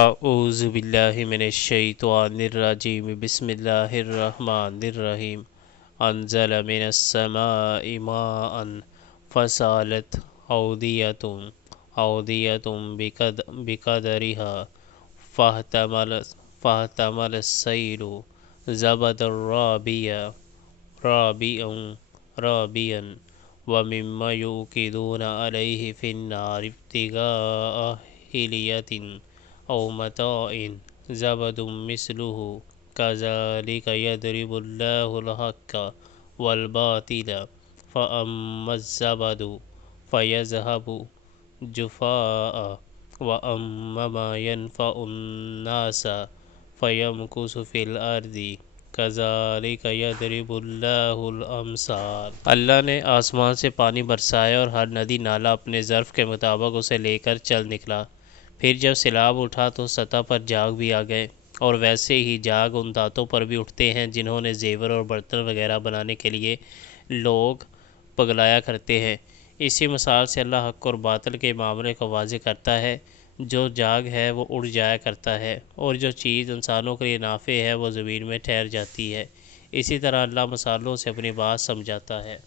اعوذ باللہ من الشیطان الرجیم بسم اللہ الرحمن الرحیم انزل من السماء ماء فسالت اودیۃ بقدرها فاحتمل السیل زبدا رابیا ومما یوقدون علیہ فی النار ابتغاء حلیۃ او متاع زبد مثلہ کذلک یضرب اللہ الحق والباطل فاما الزبد فیذهب جفاء واما ما ينفع الناس فیمکث فی الارض کذالک یضرب اللہ الامثال۔ اللہ نے آسمان سے پانی برسایا اور ہر ندی نالا اپنے ظرف کے مطابق اسے لے کر چل نکلا۔ پھر جب سیلاب اٹھا تو سطح پر جاگ بھی آ گئے، اور ویسے ہی جاگ ان دانتوں پر بھی اٹھتے ہیں جنہوں نے زیور اور برتن وغیرہ بنانے کے لیے لوگ پگلایا کرتے ہیں۔ اسی مثال سے اللہ حق اور باطل کے معاملے کو واضح کرتا ہے۔ جو جاگ ہے وہ اڑ جایا کرتا ہے، اور جو چیز انسانوں کے لیے نافع ہے وہ زمین میں ٹھہر جاتی ہے۔ اسی طرح اللہ مثالوں سے اپنی بات سمجھاتا ہے۔